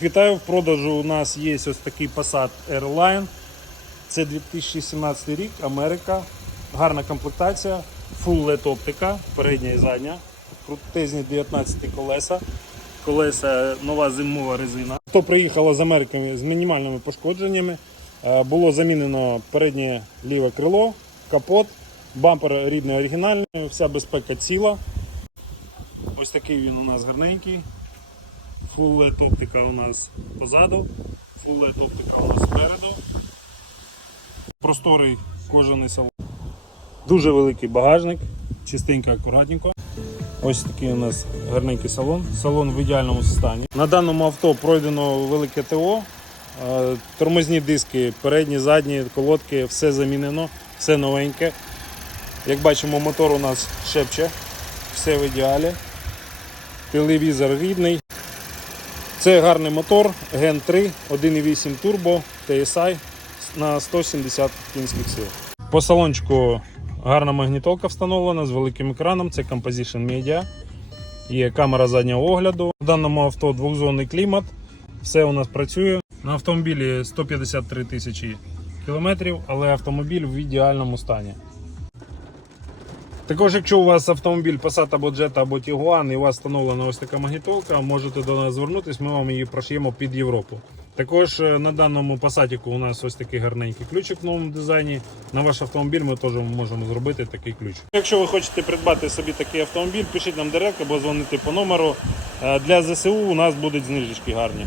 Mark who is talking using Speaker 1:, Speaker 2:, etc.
Speaker 1: Вітаю, в продажу у нас є ось такий Passat Airline. Це 2017 рік, Америка. Гарна комплектація, Full LED оптика, передня і задня, крутезні 19 колеса. Колеса нова зимова резина. Хто приїхало з Америки з мінімальними пошкодженнями, е, було замінено переднє ліве крило, капот, бампер рідний оригінальний, вся безпека ціла. Ось такий він у нас гарненький. Full LED оптика у нас позаду, Full LED оптика у нас спереду. Просторий кожаний салон. Дуже великий багажник, чистенько, акуратненько. Ось такий у нас гарненький салон. Салон в ідеальному стані. На даному авто пройдено велике ТО. Е, Тормозні диски, передні, задні, колодки, все замінено, все новеньке. Як бачимо, мотор у нас шепче, все в ідеалі. Телевізор рідний. Це гарний мотор Gen 3 1.8 Turbo TSI на 170 кінських сил. По салончику гарна магнітолка встановлена з великим екраном. Це Composition Media. Є камера заднього огляду. У даному авто двохзонний клімат. Все у нас працює. На автомобілі 153 тисячі кілометрів, але автомобіль в ідеальному стані. Також, якщо у вас автомобіль Passat або Jetta або Tiguan і у вас встановлена ось така магнітолка, можете до нас звернутися, ми вам її прошиємо під Європу. Також е, на даному Passat у нас ось такий гарненький ключик в новому дизайні. На ваш автомобіль ми теж можемо зробити такий ключ. Якщо ви хочете придбати собі такий автомобіль, пишіть нам директ або дзвоните по номеру. Е, Для ЗСУ у нас будуть знижечки гарні.